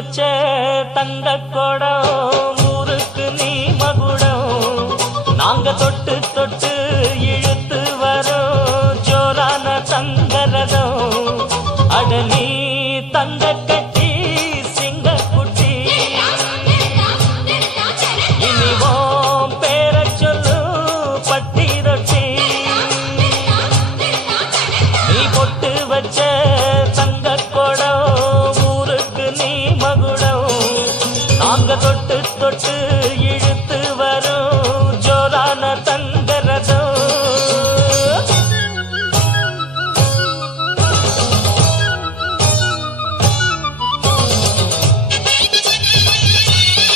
வச்ச தங்க கொடம் ஊருக்கு நீ மகுடம் நாங்க தொட்டு தொட்டு இழுத்து வரோம் ஜோரான தங்கரதம் அட நீ தங்க கட்டி சிங்க குட்டி இனிவோம் பேர சொல்லு பட்டி ரொட்டி நீ பொட்டு வச்ச தங்க கொடம் ஊருக்கு நீ மகுடம் நாங்க தொட்டு தொட்டு இழு